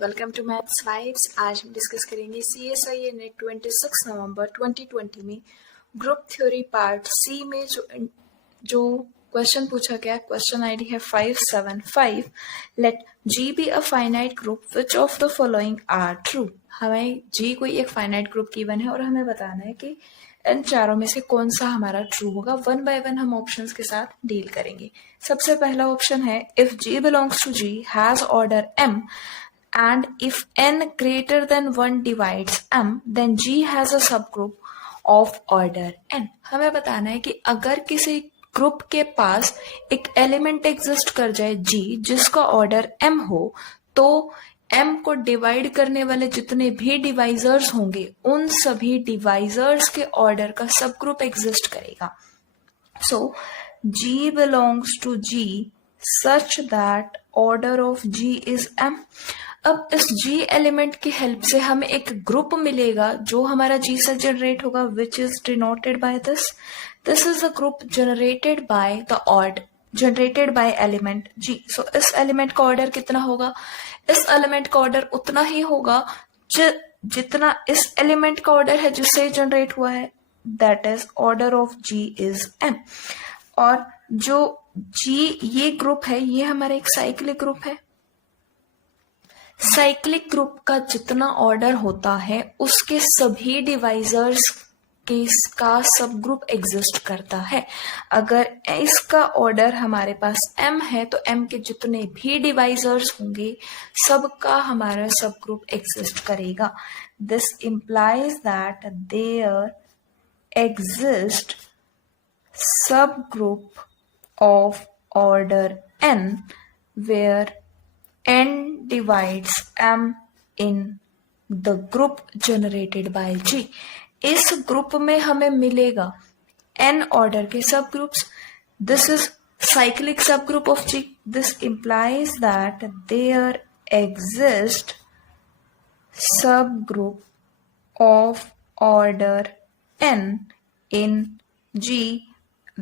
Welcome to maths vibes. आज हम discuss करेंगे CSIR नेट 26 नवंबर 2020 में ग्रुप थ्योरी पार्ट सी में जो क्वेश्चन पूछा गया। क्वेश्चन आईडी है 575। Let G be a finite group which of the following are true. हमें G कोई एक फाइनाइट ग्रुप गिवन है और हमें बताना है कि इन चारों में से कौन सा हमारा ट्रू होगा। वन बाय वन हम ऑप्शंस के साथ डील करेंगे। सबसे पहला ऑप्शन है if G belongs to G has order M and if n greater than 1 divides m then G has a subgroup of order n। हमें बताना है कि अगर किसी ग्रुप के पास एक एलिमेंट एग्जिस्ट कर जाए G जिसका ऑर्डर m हो तो m को डिवाइड करने वाले जितने भी डिवाइजर्स होंगे उन सभी डिवाइजर्स के ऑर्डर का सब ग्रुप एग्जिस्ट करेगा। सो G belongs to G such that order of G is m। अब इस G एलिमेंट की हेल्प से हमें एक ग्रुप मिलेगा जो हमारा G से जनरेट होगा which is denoted by this is a group generated by element G। सो इस एलिमेंट का ऑर्डर कितना होगा? इस एलिमेंट का ऑर्डर उतना ही होगा जितना इस एलिमेंट का ऑर्डर है जिससे जनरेट हुआ है, that is order of G is m। और जो G ये ग्रुप है ये हमारा एक साइक्लिक ग्रुप है। साइक्लिक ग्रुप का जितना ऑर्डर होता है उसके सभी डिवाइजर्स का सब ग्रुप एग्जिस्ट करता है। अगर इसका ऑर्डर हमारे पास m है तो m के जितने भी डिवाइजर्स होंगे सबका हमारा सब ग्रुप एग्जिस्ट करेगा। This implies that there exist subgroup of order n where n divides m in the group generated by G। इस ग्रुप में हमें मिलेगा n ऑर्डर के सब ग्रुप्स। दिस इज साइक्लिक सब group of G। This implies that there exist सब group of order n in G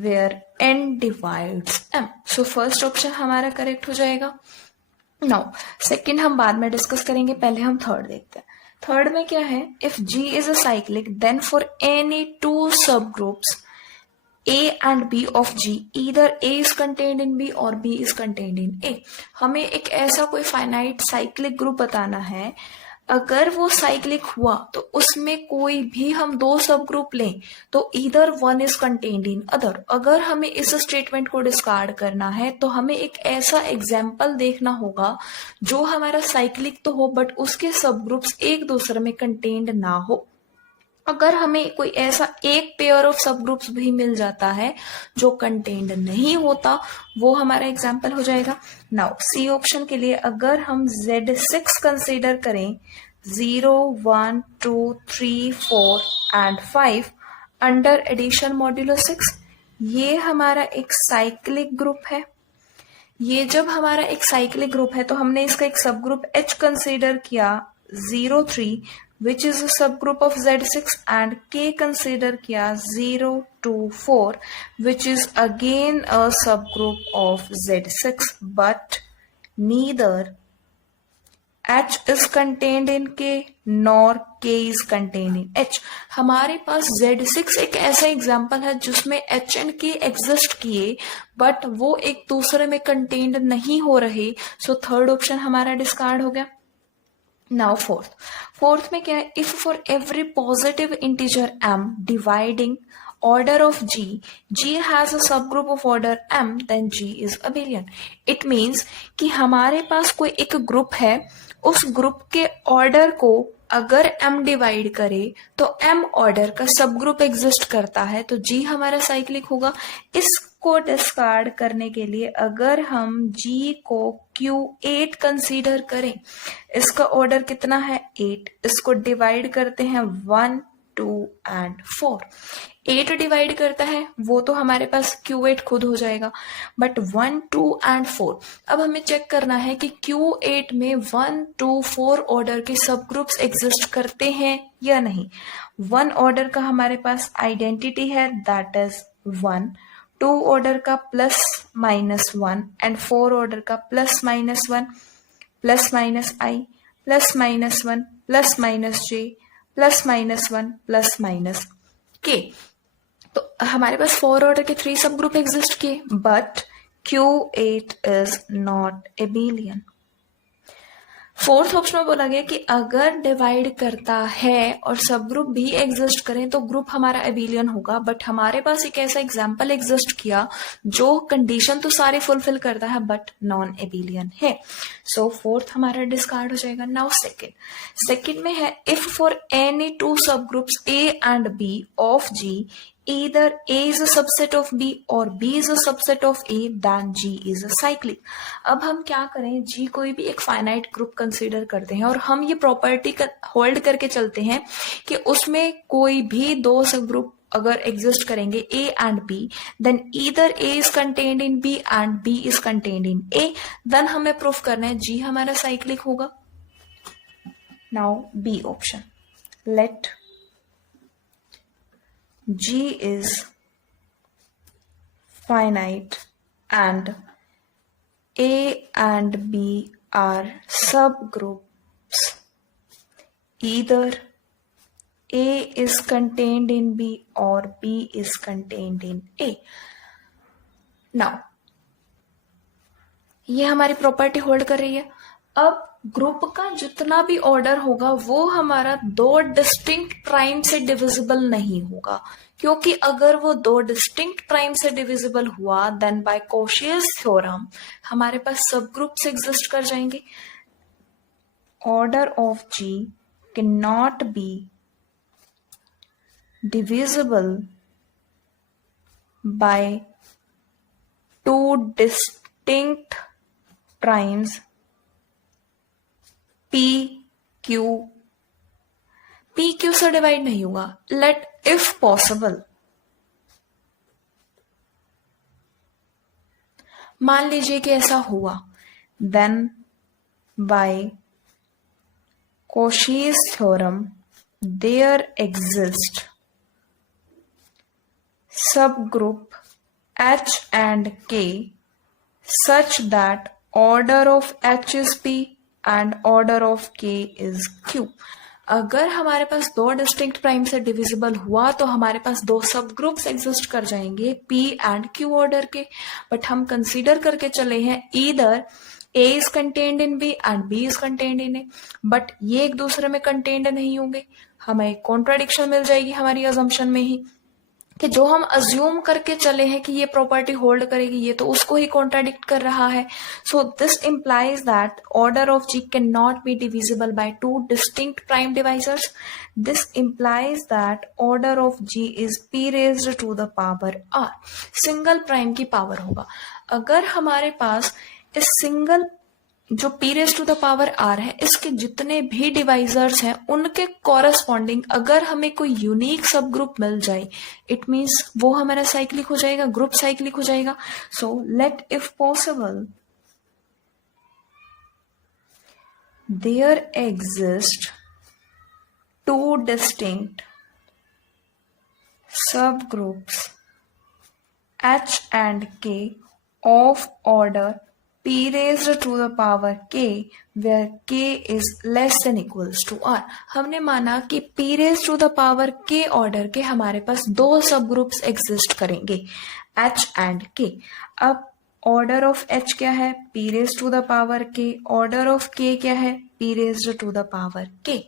where n divides m। So first option हमारा correct हो जाएगा। नाउ सेकंड हम बाद में डिस्कस करेंगे, पहले हम थर्ड देखते हैं। थर्ड में क्या है? If G is a cyclic then for any two subgroups A and B of G either A is contained in B और B is contained in A। हमें एक ऐसा कोई फाइनाइट साइक्लिक ग्रुप बताना है, अगर वो साइक्लिक हुआ तो उसमें कोई भी हम दो सब ग्रुप लें तो either one is contained in other. अगर हमें इस स्टेटमेंट को डिस्कार्ड करना है तो हमें एक ऐसा एग्जाम्पल देखना होगा जो हमारा साइक्लिक तो हो बट उसके सब ग्रुप्स एक दूसरे में कंटेन्ड ना हो। अगर हमें कोई ऐसा एक पेयर ऑफ सब ग्रुप्स भी मिल जाता है जो कंटेन्ड नहीं होता वो हमारा एग्जाम्पल हो जाएगा। नाउ सी ऑप्शन के लिए अगर हम Z6 कंसीडर करें 0, 1, 2, 3, 4 एंड 5 अंडर एडिशन मॉड्यूलो 6, ये हमारा एक साइक्लिक ग्रुप है। ये जब हमारा एक साइक्लिक ग्रुप है तो हमने इसका एक सब ग्रुप H कंसीडर किया 0, 3 which is a subgroup of Z6 and K consider किया 0, 2, 4 which is again a subgroup of Z6 but neither H is contained in K nor K is contained in H। हमारे पास Z6 एक ऐसा example है जिसमें H and K exist किए but वो एक दूसरे में कंटेन्ड नहीं हो रहे। सो थर्ड ऑप्शन हमारा डिस्कार्ड हो गया। नाउ फोर्थ में क्या है? If for every positive integer m dividing order of G has a subgroup of order m then G is abelian. It means कि हमारे पास कोई एक ग्रुप है, उस ग्रुप के ऑर्डर को अगर m डिवाइड करे तो m ऑर्डर का सब ग्रुप एग्जिस्ट करता है तो G हमारा साइक्लिक होगा। इसको डिस्कार्ड करने के लिए अगर हम G को Q8 कंसीडर करें, इसका ऑर्डर कितना है? 8। इसको डिवाइड करते हैं 1, 2 एंड 4। 8 डिवाइड करता है वो तो हमारे पास Q8 खुद हो जाएगा बट 1, 2 एंड 4। अब हमें चेक करना है कि Q8 में 1, 2, 4 ऑर्डर के सब ग्रुप्स एग्जिस्ट करते हैं या नहीं। 1 ऑर्डर का हमारे पास आइडेंटिटी है दैट इज 1, 2 ऑर्डर का +-1 एंड 4 ऑर्डर का +-1 +-i plus minus one plus minus J plus minus one plus minus के। तो हमारे पास 4 ऑर्डर के 3 सब ग्रुप एग्जिस्ट किए, but Q8 is not एबिलियन। Fourth option में बोला गया कि अगर डिवाइड करता है और सब ग्रुप भी एग्जिस्ट करें तो ग्रुप हमारा एबिलियन होगा, बट हमारे पास एक ऐसा एग्जांपल एग्जिस्ट किया जो कंडीशन तो सारे फुलफिल करता है बट नॉन एबिलियन है। सो फोर्थ हमारा डिस्कार्ड हो जाएगा। नाउ सेकंड में है इफ फॉर एनी 2 सब groups A and B of G either A is a subset of B or B is a subset of A, then G is a cyclic। अब हम क्या करें, G कोई भी एक फाइनाइट ग्रुप कंसीडर करते हैं और हम ये प्रॉपर्टी होल्ड करके चलते हैं कि उसमें कोई भी 2 सब ग्रुप अगर एग्जिस्ट करेंगे A and B, then either A is contained in B and B is contained in A, then हमें प्रूफ करना है G हमारा साइक्लिक होगा। Now B option, let G is finite and A and B are subgroups. Either A is contained in B or B is contained in A. Now, ये हमारी property hold कर रही है। अब ग्रुप का जितना भी ऑर्डर होगा वो हमारा 2 डिस्टिंक्ट प्राइम से डिविजिबल नहीं होगा, क्योंकि अगर वो 2 डिस्टिंक्ट प्राइम से डिविजिबल हुआ देन बाय कोशियस थ्योरम हमारे पास सब ग्रुप्स एग्जिस्ट कर जाएंगे। Order of G can not be divisible by 2 distinct primes PQ से डिवाइड नहीं होगा। लेट इफ पॉसिबल, मान लीजिए कि ऐसा हुआ, then by Cauchy's theorem there exist subgroup H and K such that order of H is P and order of K is Q। अगर हमारे पास 2 डिस्टिंक्ट प्राइम से डिविजिबल हुआ तो हमारे पास 2 सब ग्रुप्स एग्जिस्ट कर जाएंगे P एंड Q ऑर्डर के, बट हम कंसीडर करके चले हैं either A is contained in B and B is contained in A, but ये एक दूसरे में कंटेन्ड नहीं होंगे। हमें कॉन्ट्राडिक्शन मिल जाएगी हमारी अजम्पशन में ही कि जो हम अज्यूम करके चले हैं कि ये प्रॉपर्टी होल्ड करेगी ये तो उसको ही कॉन्ट्राडिक्ट कर रहा है। So this implies that order of G can not be divisible by 2 distinct prime divisors. This implies that order of G is P raised to the power R, single prime की power होगा। अगर हमारे पास इस single जो P raise to the power R है इसके जितने भी डिवाइजर्स हैं उनके कॉरस्पॉन्डिंग अगर हमें कोई यूनिक सब ग्रुप मिल जाए, इट मीन्स वो हमारा साइक्लिक हो जाएगा, ग्रुप साइक्लिक हो जाएगा। So let if possible there exist 2 distinct subgroups H and K of order P raised to the power K where K is less than equals to R। हमने माना कि P raised to the power K order के हमारे पास 2 सब groups exist करेंगे H and K। अब order of H क्या है, P raised to the power K, order of K क्या है, P raised to the power K,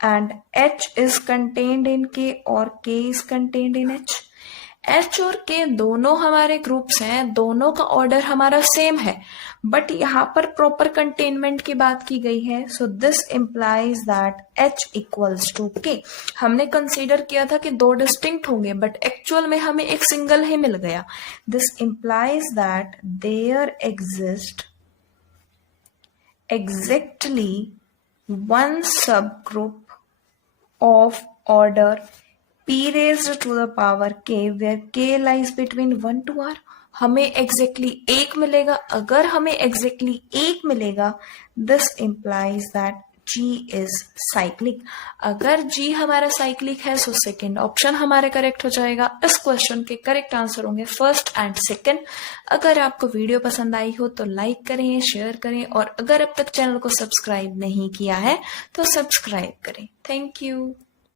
and H is contained in K और K is contained in H। H और K दोनों हमारे groups हैं, दोनों का ऑर्डर हमारा सेम है, बट यहाँ पर प्रॉपर कंटेनमेंट की बात की गई है। So this implies that H equals to K। हमने कंसीडर किया था कि 2 डिस्टिंक्ट होंगे बट एक्चुअल में हमें एक सिंगल ही मिल गया। This implies that there exist exactly 1 subgroup of order P raised to the power K where K lies between 1 to R। हमें एग्जैक्टली 1 मिलेगा। अगर हमें एग्जैक्टली 1 मिलेगा this implies that G is cyclic। अगर G हमारा cyclic है तो second option हमारे करेक्ट हो जाएगा। इस क्वेश्चन के करेक्ट आंसर होंगे फर्स्ट एंड सेकेंड। अगर आपको वीडियो पसंद आई हो तो लाइक करें, शेयर करें, और अगर अब तक चैनल को सब्सक्राइब नहीं किया है तो सब्सक्राइब करें। Thank you.